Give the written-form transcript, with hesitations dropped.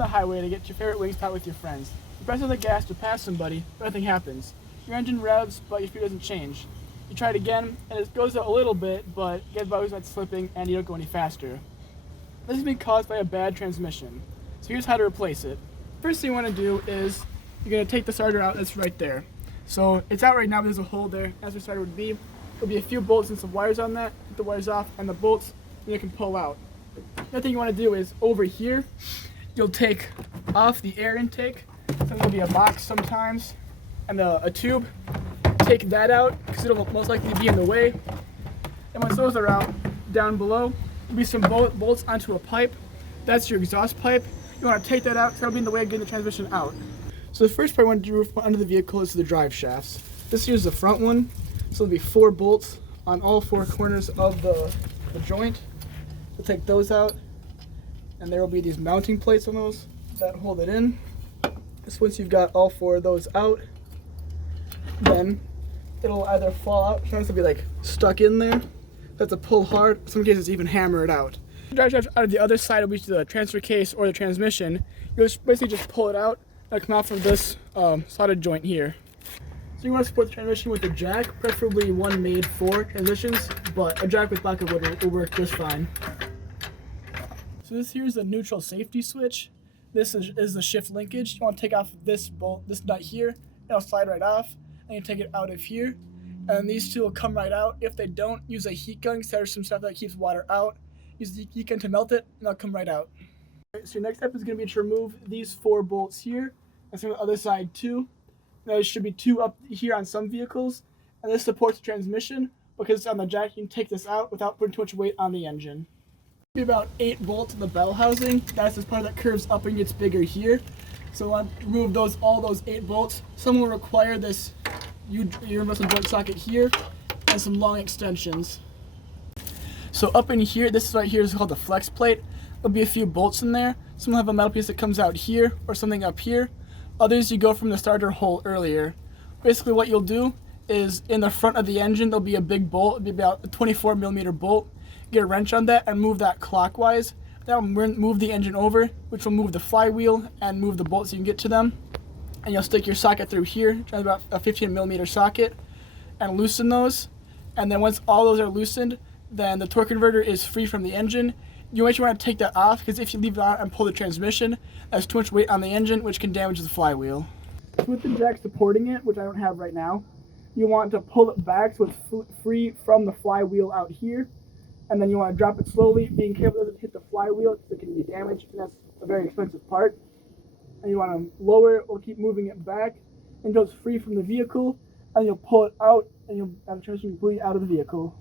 the highway to get to your favorite wing spot with your friends. You press on the gas to pass somebody, but nothing happens. Your engine revs, but your speed doesn't change. You try it again, and it goes a little bit, but gets always not slipping, and you don't go any faster. This is being caused by a bad transmission. So here's how to replace it. First thing you want to do is you're going to take the starter out that's right there. So it's out right now, but there's a hole there, as the starter would be. There'll be a few bolts and some wires on that. Get the wires off and the bolts, and you can pull out. Another thing you want to do is over here, you'll take off the air intake. So there'll be a box sometimes and a tube. Take that out because it'll most likely be in the way. And once those are out, down below, there'll be some bolts onto a pipe. That's your exhaust pipe. You want to take that out because that'll be in the way of getting the transmission out. So the first part I want to do under the vehicle is the drive shafts. This here's the front one. So there'll be 4 bolts on all 4 corners of the joint. We'll take those out, and there will be these mounting plates on those that hold it in. Just once you've got all 4 of those out, then it'll either fall out, sometimes it'll be like stuck in there. You have to pull hard, in some cases even hammer it out. The drive shaft out of the other side will be to the transfer case or the transmission. You'll basically just pull it out, and it'll come out from this soldered joint here. So you want to support the transmission with a jack, preferably one made for transmissions, but a jack with backup will work just fine. So this here is the neutral safety switch. This is the shift linkage. You want to take off this bolt, this nut here, and it'll slide right off, and you take it out of here. And these two will come right out. If they don't, use a heat gun because there's some stuff that keeps water out. Use the heat gun to melt it, and they'll come right out. Right, so your next step is going to be to remove these 4 bolts here, and same on the other side too. Now there should be 2 up here on some vehicles, and this supports the transmission because it's on the jack. You can take this out without putting too much weight on the engine. Be about 8 bolts in the bell housing. That's this part that curves up and gets bigger here. So I want to remove all those 8 bolts. Some will require this universal joint socket here and some long extensions. So up in here, this right here is called the Flexplate. There'll be a few bolts in there. Some will have a metal piece that comes out here or something up here. Others you go from the starter hole earlier. Basically what you'll do is in the front of the engine there'll be a big bolt. It'll be about a 24mm bolt. Get a wrench on that and move that clockwise. That will move the engine over, which will move the flywheel and move the bolts so you can get to them. And you'll stick your socket through here, try about a 15mm socket, and loosen those. And then once all those are loosened, then the torque converter is free from the engine. You actually want to take that off because if you leave it on and pull the transmission, that's too much weight on the engine, which can damage the flywheel. With the jack supporting it, which I don't have right now, you want to pull it back so it's free from the flywheel out here. And then you want to drop it slowly, being careful it doesn't hit the flywheel because it can be damaged, and that's a very expensive part. And you want to lower it or keep moving it back until it's free from the vehicle, and you'll pull it out, and you'll have the transmission completely out of the vehicle.